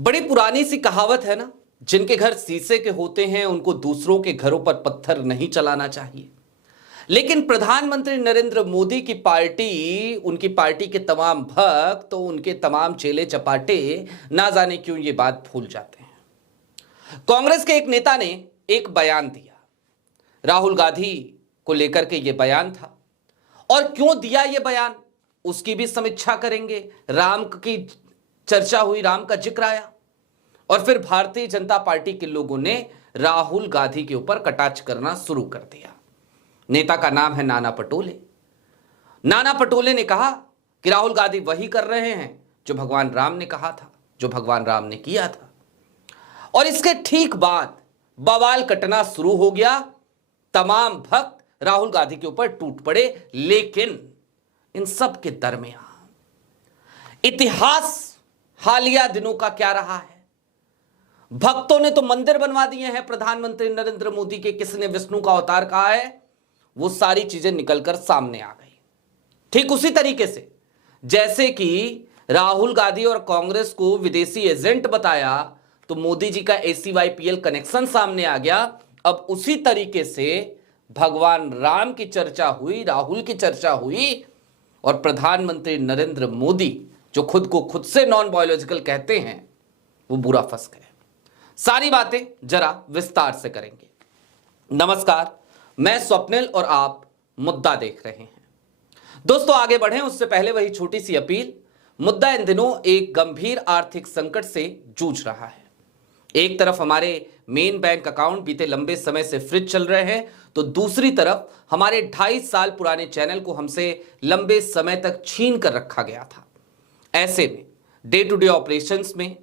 बड़ी पुरानी सी कहावत है ना, जिनके घर शीशे के होते हैं उनको दूसरों के घरों पर पत्थर नहीं चलाना चाहिए। लेकिन प्रधानमंत्री नरेंद्र मोदी की पार्टी, उनकी पार्टी के तमाम भक्त तो उनके तमाम चेले चपाटे ना जाने क्यों ये बात भूल जाते हैं। कांग्रेस के एक नेता ने एक बयान दिया, राहुल गांधी को लेकर के ये बयान था, और क्यों दिया ये बयान उसकी भी समीक्षा करेंगे। राम की चर्चा हुई, राम का जिक्र आया, और फिर भारतीय जनता पार्टी के लोगों ने राहुल गांधी के ऊपर कटाक्ष करना शुरू कर दिया। नेता का नाम है नाना पटोले। नाना पटोले ने कहा कि राहुल गांधी वही कर रहे हैं जो भगवान राम ने कहा था, जो भगवान राम ने किया था। और इसके ठीक बाद बवाल कटना शुरू हो गया। तमाम भक्त राहुल गांधी के ऊपर टूट पड़े। लेकिन इन सब के दरमियान इतिहास हालिया दिनों का क्या रहा है? भक्तों ने तो मंदिर बनवा दिए हैं प्रधानमंत्री नरेंद्र मोदी के, किसी ने विष्णु का अवतार कहा है, वो सारी चीजें निकलकर सामने आ गई। ठीक उसी तरीके से जैसे कि राहुल गांधी और कांग्रेस को विदेशी एजेंट बताया तो मोदी जी का ACYPL कनेक्शन सामने आ गया। अब उसी तरीके से भगवान राम की चर्चा हुई, राहुल की चर्चा हुई, और प्रधानमंत्री नरेंद्र मोदी जो खुद को खुद से नॉन बायोलॉजिकल कहते हैं, वो बुरा फंस गए। सारी बातें जरा विस्तार से करेंगे। नमस्कार, मैं स्वप्निल और आप मुद्दा देख रहे हैं। दोस्तों, आगे बढ़ें उससे पहले वही छोटी सी अपील। मुद्दा इन दिनों एक गंभीर आर्थिक संकट से जूझ रहा है। एक तरफ हमारे मेन बैंक अकाउंट बीते लंबे समय से फ्रीज चल रहे हैं, तो दूसरी तरफ हमारे 2.5 साल पुराने चैनल को हमसे लंबे समय तक छीन कर रखा गया था। ऐसे में डे टू डे ऑपरेशंस में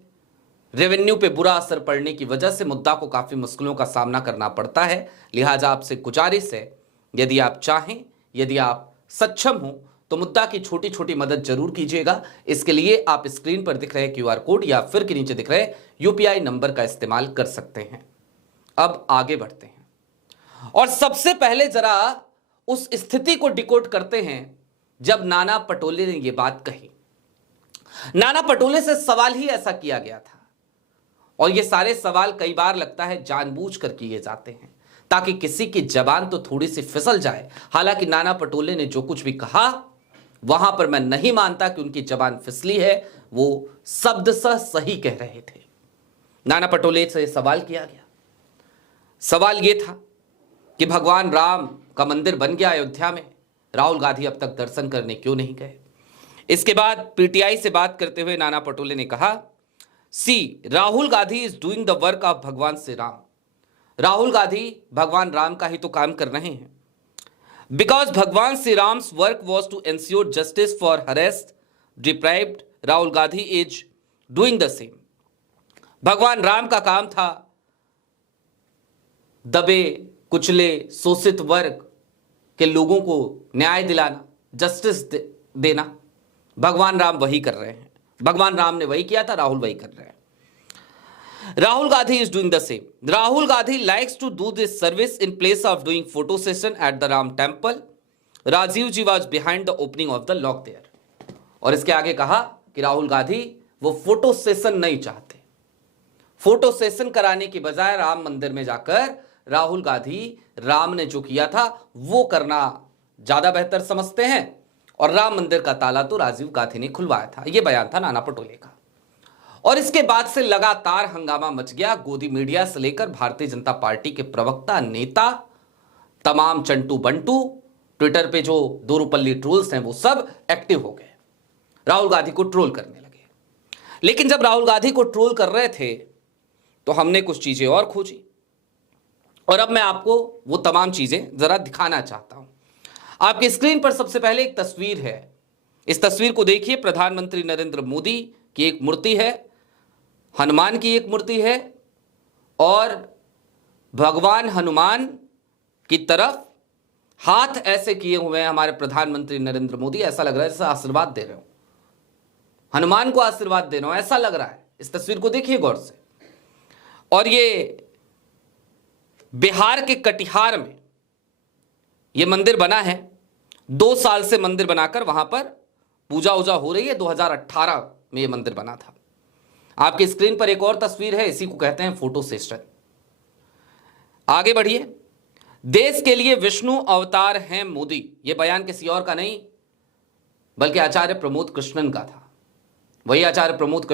रेवेन्यू पे बुरा असर पड़ने की वजह से मुद्दा को काफी मुश्किलों का सामना करना पड़ता है। लिहाजा आपसे गुजारिश है, यदि आप चाहें, यदि आप सक्षम हो, तो मुद्दा की छोटी छोटी मदद जरूर कीजिएगा। इसके लिए आप स्क्रीन पर दिख रहे QR कोड या फिर के नीचे दिख रहे UPI नंबर का इस्तेमाल कर सकते हैं। अब आगे बढ़ते हैं और सबसे पहले जरा उस स्थिति को डिकोड करते हैं जब नाना पटोले ने यह बात कही। नाना पटोले से सवाल ही ऐसा किया गया था, और ये सारे सवाल कई बार लगता है जानबूझकर किए जाते हैं ताकि किसी की जबान तो थोड़ी सी फिसल जाए। हालांकि नाना पटोले ने जो कुछ भी कहा वहां पर मैं नहीं मानता कि उनकी जबान फिसली है, वो शब्दशः सही कह रहे थे। नाना पटोले से सवाल किया गया। सवाल यह था कि भगवान राम का मंदिर बन गया अयोध्या में, राहुल गांधी अब तक दर्शन करने क्यों नहीं गए? इसके बाद PTI से बात करते हुए नाना पटोले ने कहा, see Rahul Gandhi is doing the work of Bhagwan Shri Ram. Rahul Gandhi भगवान राम का ही तो काम कर रहे हैं। Because Bhagwan Shri Ram's work was to ensure justice for harassed deprived, Rahul Gandhi is doing the same. भगवान राम का काम था दबे कुचले शोषित वर्ग के लोगों को न्याय दिलाना, जस्टिस देना। भगवान राम वही कर रहे हैं। भगवान राम ने वही किया था, राहुल वही कर रहे हैं। Rahul Gandhi is doing the same. Rahul Gandhi likes to do this service in place of doing photo session at the Ram temple. Rajiv ji was behind the opening of the lock there. और इसके आगे कहा कि राहुल गांधी वो फोटो सेशन नहीं चाहते। फोटो सेशन कराने की बजाय राम मंदिर में जाकर राहुल गांधी राम ने जो किया था वो करना ज्यादा बेहतर समझते हैं, और राम मंदिर का ताला तो राजीव गांधी ने खुलवाया था। यह बयान था नाना पटोले का। और इसके बाद से लगातार हंगामा मच गया। गोदी मीडिया से लेकर भारतीय जनता पार्टी के प्रवक्ता, नेता, तमाम चंटू बंटू, ट्विटर पे जो दोरूपल्ली ट्रोल्स हैं वो सब एक्टिव हो गए, राहुल गांधी को ट्रोल करने लगे। लेकिन जब राहुल गांधी को ट्रोल कर रहे थे तो हमने कुछ चीजें और खोजी, और अब मैं आपको वो तमाम चीजें जरा दिखाना चाहता हूं। आपकी स्क्रीन पर सबसे पहले एक तस्वीर है। इस तस्वीर को देखिए। प्रधानमंत्री नरेंद्र मोदी की एक मूर्ति है, हनुमान की एक मूर्ति है, और भगवान हनुमान की तरफ हाथ ऐसे किए हुए हैं हमारे प्रधानमंत्री नरेंद्र मोदी। ऐसा लग रहा है जैसे आशीर्वाद दे रहे हो, हनुमान को आशीर्वाद दे रहे हो, ऐसा लग रहा है। इस तस्वीर को देखिए गौर से। और ये बिहार के कटिहार में ये मंदिर बना है। 2 साल से मंदिर बनाकर वहां पर पूजा वूजा हो रही है। 2018 में ये मंदिर बना था। आपकी स्क्रीन पर एक और तस्वीर है, इसी को कहते हैं फोटो सेशन। आगे बढ़िए। देश के लिए विष्णु अवतार हैं मोदी, यह बयान किसी और का नहीं बल्कि आचार्य प्रमोद कृष्णन का था। वही आचार्य प्रमोद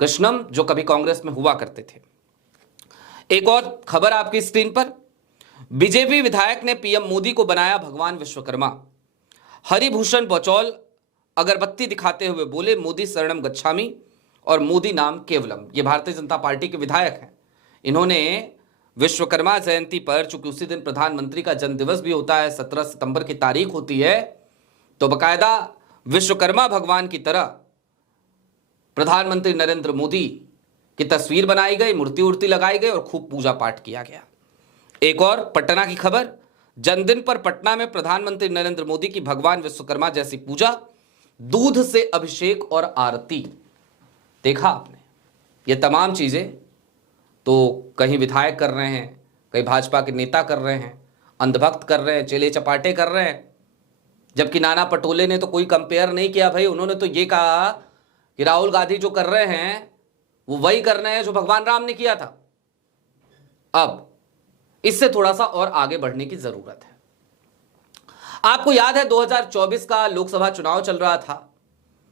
कृष्णम जो कभी कांग्रेस में हुआ करते थे। एक और खबर आपकी स्क्रीन पर, बीजेपी विधायक ने पीएम मोदी को बनाया भगवान विश्वकर्मा। हरिभूषण बचौल अगरबत्ती दिखाते हुए बोले, मोदी शरणम गच्छामि और मोदी नाम केवलम। ये भारतीय जनता पार्टी के विधायक हैं। इन्होंने विश्वकर्मा जयंती पर, चूंकि उसी दिन प्रधानमंत्री का जन्मदिवस भी होता है, 17 सितंबर की तारीख होती है, तो बकायदा विश्वकर्मा भगवान की तरह प्रधानमंत्री नरेंद्र मोदी की तस्वीर बनाई गई, मूर्ति उर्ति लगाई गई और खूब पूजा पाठ किया गया। एक और पटना की खबर, जन्मदिन पर पटना में प्रधानमंत्री नरेंद्र मोदी की भगवान विश्वकर्मा जैसी पूजा, दूध से अभिषेक और आरती। देखा आपने, ये तमाम चीजें तो कहीं विधायक कर रहे हैं, कहीं भाजपा के नेता कर रहे हैं, अंधभक्त कर रहे हैं, चेले चपाटे कर रहे हैं। जबकि नाना पटोले ने तो कोई कंपेयर नहीं किया भाई। उन्होंने तो ये कहा कि राहुल गांधी जो कर रहे हैं वो वही कर रहे हैं जो भगवान राम ने किया था। अब इससे थोड़ा सा और आगे बढ़ने की जरूरत है। आपको याद है 2024 का लोकसभा चुनाव चल रहा था।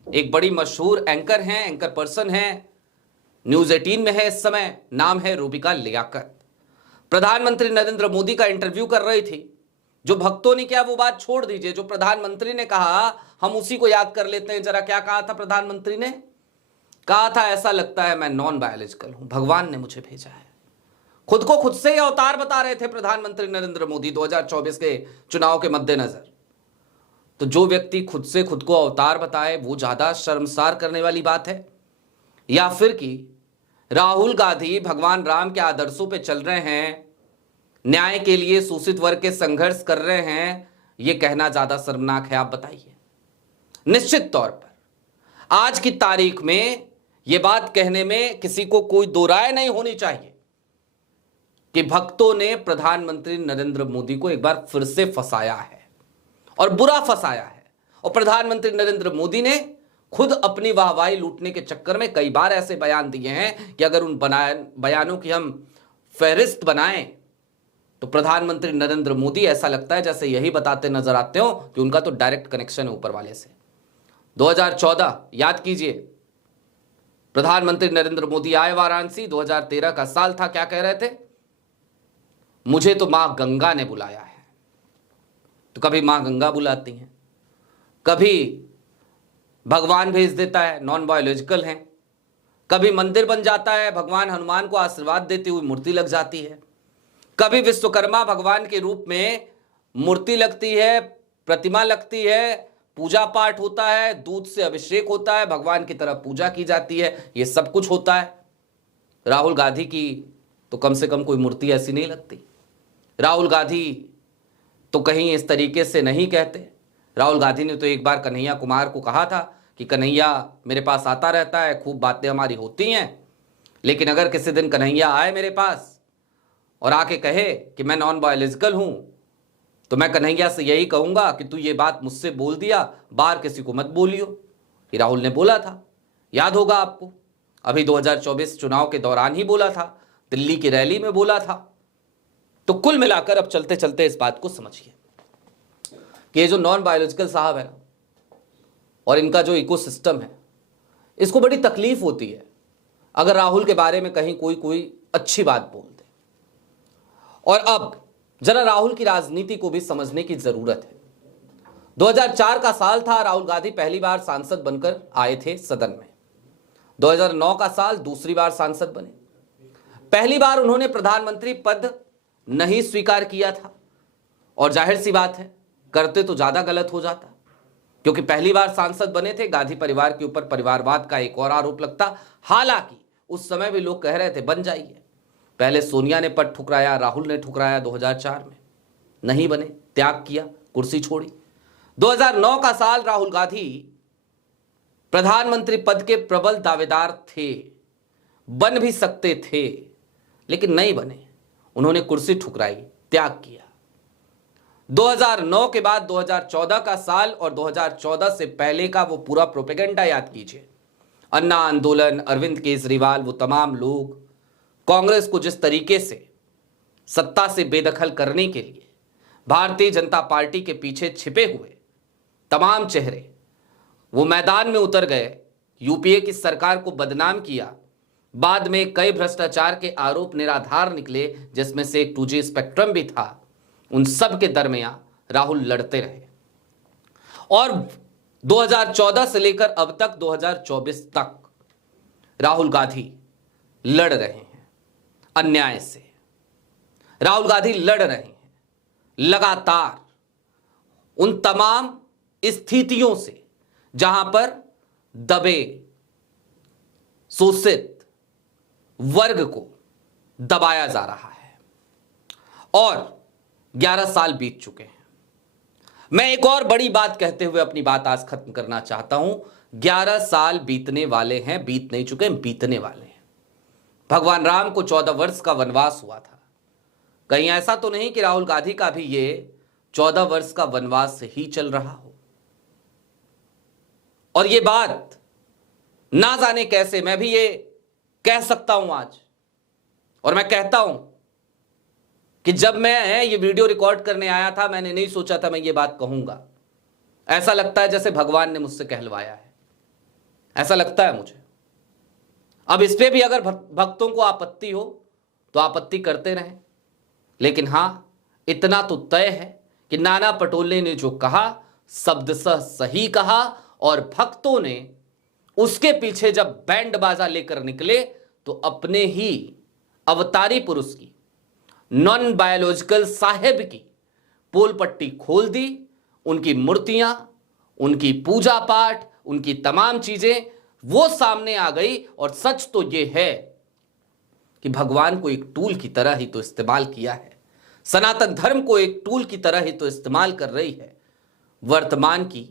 एक बड़ी मशहूर एंकर हैं, एंकर पर्सन हैं, न्यूज 18 में है इस समय, नाम है रूबिका लियाकत। प्रधानमंत्री नरेंद्र मोदी का इंटरव्यू कर रही थी। जो भक्तों ने किया वो बात छोड़ दीजिए, जो प्रधानमंत्री ने कहा हम उसी को याद कर लेते हैं। जरा क्या कहा था प्रधानमंत्री ने? कहा था, ऐसा लगता है मैं नॉन बायोलॉजिकल हूं, भगवान ने मुझे भेजा है। खुद को खुद से ही अवतार बता रहे थे प्रधानमंत्री नरेंद्र मोदी 2024 के चुनाव के मद्देनजर। तो जो व्यक्ति खुद से खुद को अवतार बताए वो ज्यादा शर्मसार करने वाली बात है, या फिर कि राहुल गांधी भगवान राम के आदर्शों पे चल रहे हैं, न्याय के लिए शोषित वर्ग के संघर्ष कर रहे हैं, यह कहना ज्यादा शर्मनाक है? आप बताइए। निश्चित तौर पर आज की तारीख में यह बात कहने में किसी को कोई दो राय नहीं होनी चाहिए कि भक्तों ने प्रधानमंत्री नरेंद्र मोदी को एक बार फिर से फंसाया है और बुरा फंसाया है। और प्रधानमंत्री नरेंद्र मोदी ने खुद अपनी वाहवाही लूटने के चक्कर में कई बार ऐसे बयान दिए हैं कि अगर उन बयानों की हम फहरिस्त बनाएं तो प्रधानमंत्री नरेंद्र मोदी ऐसा लगता है जैसे यही बताते नजर आते हो कि उनका तो डायरेक्ट कनेक्शन है ऊपर वाले से। 2014 याद कीजिए, प्रधानमंत्री नरेंद्र मोदी आए वाराणसी, 2013 का साल था। क्या कह रहे थे? मुझे तो मां गंगा ने बुलाया है। तो कभी मां गंगा बुलाती हैं, कभी भगवान भेज देता है, नॉन बायोलॉजिकल हैं, कभी मंदिर बन जाता है, भगवान हनुमान को आशीर्वाद देती हुई मूर्ति लग जाती है, कभी विश्वकर्मा भगवान के रूप में मूर्ति लगती है, प्रतिमा लगती है, पूजा पाठ होता है, दूध से अभिषेक होता है, भगवान की तरह पूजा की जाती है, ये सब कुछ होता है। राहुल गांधी की तो कम से कम कोई मूर्ति ऐसी नहीं लगती। राहुल गांधी तो कहीं इस तरीके से नहीं कहते। राहुल गांधी ने तो एक बार कन्हैया कुमार को कहा था कि कन्हैया मेरे पास आता रहता है, खूब बातें हमारी होती हैं, लेकिन अगर किसी दिन कन्हैया आए मेरे पास और आके कहे कि मैं नॉन बायोलॉजिकल हूं, तो मैं कन्हैया से यही कहूंगा कि तू ये बात मुझसे बोल दिया, बाहर किसी को मत बोलियो। ये राहुल ने बोला था, याद होगा आपको। अभी 2024 चुनाव के दौरान ही बोला था, दिल्ली की रैली में बोला था। तो कुल मिलाकर अब चलते चलते इस बात को समझिए कि ये जो नॉन बायोलॉजिकल साहब है और इनका जो इकोसिस्टम है, इसको बड़ी तकलीफ होती है अगर राहुल के बारे में कहीं कोई अच्छी बात बोल दे। और अब जरा राहुल की राजनीति को भी समझने की जरूरत है। 2004 का साल था, राहुल गांधी पहली बार सांसद बनकर आए थे सदन में। 2009 का साल दूसरी बार सांसद बने। पहली बार उन्होंने प्रधानमंत्री पद नहीं स्वीकार किया था, और जाहिर सी बात है करते तो ज्यादा गलत हो जाता, क्योंकि पहली बार सांसद बने थे। गांधी परिवार के ऊपर परिवारवाद का एक और आरोप लगता। हालांकि उस समय भी लोग कह रहे थे बन जाइए। पहले सोनिया ने पद ठुकराया, राहुल ने ठुकराया 2004 में, नहीं बने, त्याग किया, कुर्सी छोड़ी। 2009 का साल राहुल गांधी प्रधानमंत्री पद के प्रबल दावेदार थे, बन भी सकते थे, लेकिन नहीं बने। उन्होंने कुर्सी ठुकराई, त्याग किया। 2009 के बाद 2014 का साल और 2014 से पहले का वो पूरा प्रोपेगेंडा याद कीजिए। अन्ना आंदोलन, अरविंद केजरीवाल, वो तमाम लोग कांग्रेस को जिस तरीके से सत्ता से बेदखल करने के लिए भारतीय जनता पार्टी के पीछे छिपे हुए तमाम चेहरे वो मैदान में उतर गए, यूपीए की सरकार को बदनाम किया, बाद में कई भ्रष्टाचार के आरोप निराधार निकले, जिसमें से एक 2G स्पेक्ट्रम भी था। उन सब के दरमियान राहुल लड़ते रहे और 2014 से लेकर अब तक 2024 तक राहुल गांधी लड़ रहे हैं अन्याय से। राहुल गांधी लड़ रहे हैं लगातार उन तमाम स्थितियों से जहां पर दबे शोषित वर्ग को दबाया जा रहा है और 11 साल बीत चुके हैं। मैं एक और बड़ी बात कहते हुए अपनी बात आज खत्म करना चाहता हूं। 11 साल बीतने वाले हैं, बीत नहीं चुके, बीतने वाले हैं। भगवान राम को 14 वर्ष का वनवास हुआ था। कहीं ऐसा तो नहीं कि राहुल गांधी का भी ये 14 वर्ष का वनवास ही चल रहा हो। और ये बात ना जाने कैसे मैं भी ये कह सकता हूं आज, और मैं कहता हूं कि जब मैं ये वीडियो रिकॉर्ड करने आया था, मैंने नहीं सोचा था मैं ये बात कहूंगा। ऐसा लगता है जैसे भगवान ने मुझसे कहलवाया है, ऐसा लगता है मुझे। अब इस पे भी अगर भक्तों को आपत्ति हो तो आपत्ति करते रहें, लेकिन हां, इतना तो तय है कि नाना पटोले ने जो कहा शब्दशः सही कहा, और भक्तों ने उसके पीछे जब बैंड बाजा लेकर निकले तो अपने ही अवतारी पुरुष की, नॉन बायोलॉजिकल साहेब की पोल पट्टी खोल दी। उनकी मूर्तियां, उनकी पूजा पाठ, उनकी तमाम चीजें वो सामने आ गई। और सच तो ये है कि भगवान को एक टूल की तरह ही तो इस्तेमाल किया है, सनातन धर्म को एक टूल की तरह ही तो इस्तेमाल कर रही है वर्तमान की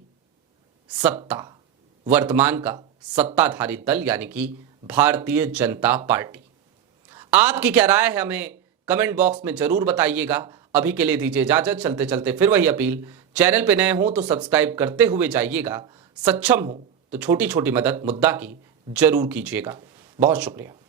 सत्ता, वर्तमान का सत्ताधारी दल यानी कि भारतीय जनता पार्टी। आपकी क्या राय है हमें कमेंट बॉक्स में जरूर बताइएगा। अभी के लिए दीजिए इजाजत। चलते चलते फिर वही अपील, चैनल पे नए हो तो सब्सक्राइब करते हुए जाइएगा, सक्षम हो तो छोटी छोटी मदद मुद्दा की जरूर कीजिएगा। बहुत शुक्रिया।